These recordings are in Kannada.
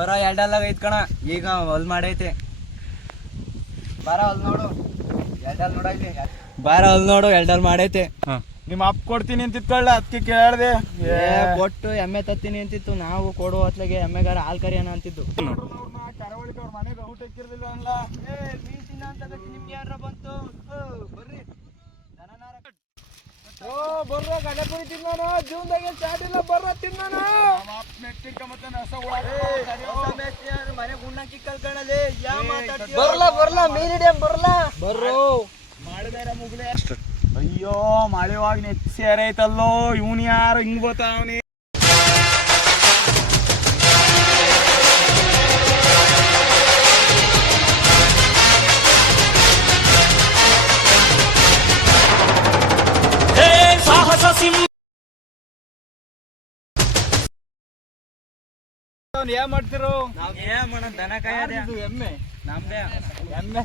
ಬರ ಎರಡಲ್ಲಾಗ ಐತ್ ಕಣ, ಈಗ ಹೊಲ್ ಮಾಡೈತೆ. ಬಾರ ಹೊಲ್ ನೋಡು, ಎರಡಲ್ ನೋಡೈತಿ. ಬಾರ ಹೊಲ್ ನೋಡು, ಎರಡಲ್ ಮಾಡೈತೆ. ನಿಮ್ಮ ಅಪ್ಪ ಕೊಡ್ತೀನಿ ಅಂತಿತ್ಕೊಳ್ಳ, ಅದಕ್ಕೆ ಕೇಳ್ದೆ. ಕೊಟ್ಟು ಎಮ್ಮೆ ತತ್ತೀನಿ ಅಂತಿತ್ತು. ನಾವು ಕೊಡುವ ಹೊತ್ಲಾಗೆ ಎಮ್ಮೆಗಾರ ಹಾಲ್ ಕರಿಯೋಣ ಅಂತಿದ್ದು. ಕರಾವಳಿಗೆ ಅವ್ರ ಮನೆಗೆ ಊಟ ಇಕ್ಕಿರ್ಲಿಲ್ಲ ಅಲ್ಲ. ನಿಮ್ಗೆ ಯಾರ ಬಂತು? ಬರ್ರಿ ಬರ್ರ ಗಣಪುರಿ ತಿನ್ನೋಣ. ಜೀವನದಾಗೆ ಚಾಟ್ ಇಲ್ಲ, ಬರ್ರ ತಿನ್ನೋಣ. ಮನೆ ಗುಣ್ಣಾಕಿ ಕಲ್ಕಣಲೆ ಬರ್ಲಾ ಮೀನಿಡಿಯಂ ಬರ್ಲಾ ಬರ್ರೋ ಮಾಡಿದಾರ ಮುಗ್ಲೆ. ಅಯ್ಯೋ ಮಳೆವಾಗ ನೆಚ್ಚಿ ಐತಲ್ಲೋ, ಇವನ್ ಯಾರು ಹಿಂಗ್ ಗೊತ್ತಾವನಿ. ಏನ್ ಮಾಡ್ತಿರೋ? ದನ ಕಾಯದೆ ಎಮ್ಮೆ ನಮ್ದೇ ಎಮ್ಮೆ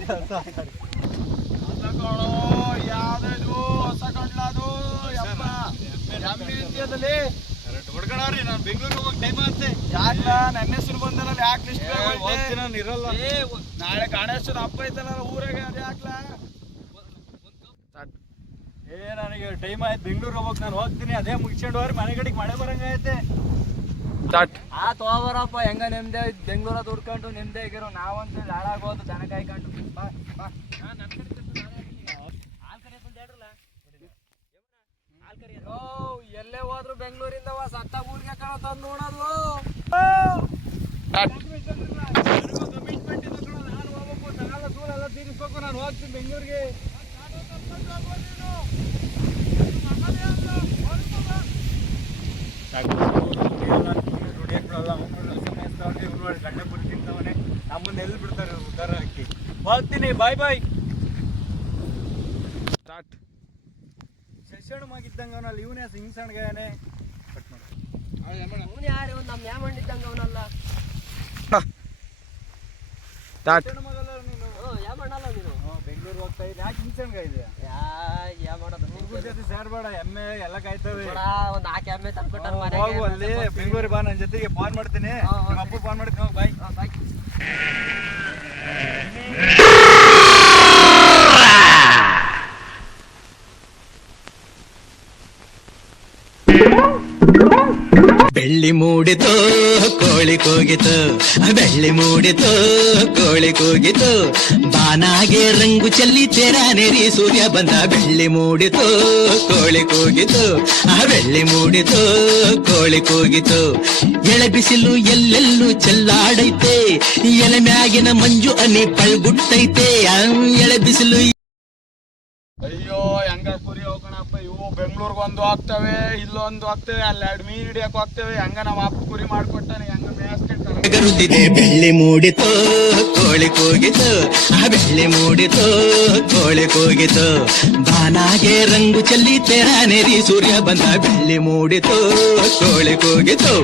ಯಾವ್ದು ಹೊಸ ಕಡ್ಲದು ಎಮ್ಮೆ ಅಂತಿಯದಲ್ಲಿ ಹೊಡ್ಕೊಳವ್ರಿ. ನಾನು ಬೆಂಗಳೂರಿಗೆ ಹೋಗಕ್ ಟೈಮ್ ಆಗುತ್ತೆ. ಯಾಕಲ್ಲ ನನ್ನ ಹೆಸರು ಬಂದಲ್ಲ, ಯಾಕೆ ಲಿಸ್ಟ್ ನಾನು ಇರಲ್ಲ. ನಾಳೆ ಗಣೇಶನ ಹಬ್ಬ ಐತಲ್ಲ ಊರಾಗ, ಅದು ಯಾಕಲ್ಲ. ನನಗೆ ಟೈಮ್ ಆಯ್ತು, ಬೆಂಗಳೂರಿಗೆ ಹೋಗ್ಬೇಕು. ನಾನು ಹೋಗ್ತೀನಿ, ಅದೇ ಮುಗಿಸ್ಕೊಂಡು ಹೋಗ್ರಿ. ಮನೆ ಕಡೆಗೆ ಮಳೆ ಬರಂಗೈತೆ. ಆ ತಗೋಬರಪ್ಪ, ಹೆಂಗ ನಿಮ್ದೆ ಬೆಂಗಳೂರ ದುಡ್ಕೊಂಡು ನಿಮ್ದೇ ಆಗಿರೋ. ನಾವಂತೂ ಹಾಳಾಗೋದು ದನ ಕಾಯ್ಕೊಂಡು. ಎಲ್ಲೇ ಹೋದ್ರು ಬೆಂಗಳೂರಿಂದ ಸತ್ತ ಊರಿಗೆ ಕಣ ತಂದು ನೋಡೋದು. ನಾನು ಹೋಗ್ಬೇಕು, ಸಾಲ ಸೂಲೆಲ್ಲ ತೀರಿಸ್ಬೇಕು. ನಾನು ಹೋಗ್ತೀನಿ ಬೆಂಗಳೂರಿಗೆ. ಗಂಡ ಬುರಿ ತಿಂತವನೆ, ನಮ್ಮನ್ನ ಎಲ್ಲಿ ಬಿಡ್ತಾರೆ ಉದ್ದಾರ ಹಾಕಿ. ಹೋಗ್ತೀನಿ, ಬಾಯ್ ಬಾಯ್. ಸ್ಟಾರ್ಟ್. ಶಶಣಮಾಗಿದ್ದಂಗ ಅವನಲ್ಲಿ ಇವನೇ ಹಿಂಸಣ್ಗಾನೆ. ಕಟ್ ಮಾಡಿ. ಯಾರು ನಮ್ಮ ಯಾಮಣ್ಣಿದ್ದಂಗ ಅವನಲ್ಲ. ಮಗಲ್ಲ ನೀನು. ಯಾಮಣ್ಣಲ್ಲ ನೀನು. ಬೆಂಗಳೂರು ಹೋಗ್ತಾ ಇದ್ದೆ, ಯಾಕೆ ಹಿಂಸಣ್ಗ ಇದೆಯಾ? ಹುಡುಗರ ಜೊತೆ ಸೇರ್ಬೇಡ, ಎಮ್ಮೆ ಎಲ್ಲ ಕಾಯ್ತವೆ. ಒಂದು ಆಕೆ ಎಮ್ಮೆ ತಂದ್ಬಿಟ್ಟಾರ. ಹೋಗು ಅಲ್ಲಿ ಬೆಂಗಳೂರಿಗೆ ಬಾ, ನನ್ನ ಜೊತೆಗೆ ಫೋನ್ ಮಾಡ್ತೀನಿ. ನಿಮ್ಮ ಅಪ್ಪ ಫೋನ್ ಮಾಡ್ತೀನಿ. ಹೋಗಿ ಬಾಯ್. ಬೆಳ್ಳಿ ಮೂಡಿತು ಕೋಳಿ ಕೂಗಿತು, ಬೆಳ್ಳಿ ಮೂಡಿತು ಕೋಳಿ ಕೂಗಿತು, ಬಾನಾಗೆ ರಂಗು ಚೆಲ್ಲಿ ತೆರ ನೆರಿ ಸೂರ್ಯ ಬಂದ. ಬೆಳ್ಳಿ ಮೂಡಿತು ಕೋಳಿ ಕೂಗಿತು, ಬೆಳ್ಳಿ ಮೂಡಿತು ಕೋಳಿ ಕೂಗಿತು. ಎಳೆ ಬಿಸಿಲು ಎಲ್ಲೆಲ್ಲೂ ಚೆಲ್ಲಾಡೈತೆ, ಎಲೆ ಮ್ಯಾಗಿನ ಮಂಜು ಅನಿ ಪಳ್ಗುಟ್ಟೈತೆ. ಎಳೆ ಬಿಸಿಲು. ಅಯ್ಯೋ ಹೆಂಗ ಕುರಿ ಹೋಗೋಣಪ್ಪ. ಇವು ಬೆಂಗಳೂರಿಗೆ ಒಂದು ಹೋಗ್ತವೆ, ಇಲ್ಲೊಂದು ಹೋಗ್ತವೆ, ಅಲ್ಲಿ 2 ಮೀನ್ ಹಿಡಿಯಕ್ ಹೋಗ್ತವೆ. ಹಂಗ ನಮ್ಮ ಅಪ್ಪ ಕುರಿ ಮಾಡ್ಕೊಟ್ಟಾನೆ, ಹಂಗ ಗರುತ್ತಿದೆ. ಬೆಳ್ಳಿ ಮೂಡಿತು ಕೋಳಿ ಕೂಗಿತು, ಬೆಳ್ಳಿ ಮೂಡಿತು ಕೋಳಿ ಕೂಗಿತು, ಬಾನಾಗೆ ರಂಗು ಚೆಲ್ಲಿ ತೆರ ನೆರಿ ಸೂರ್ಯ ಬಂದ. ಬೆಳ್ಳಿ ಮೂಡಿತು ಕೋಳಿ ಕೂಗಿತು.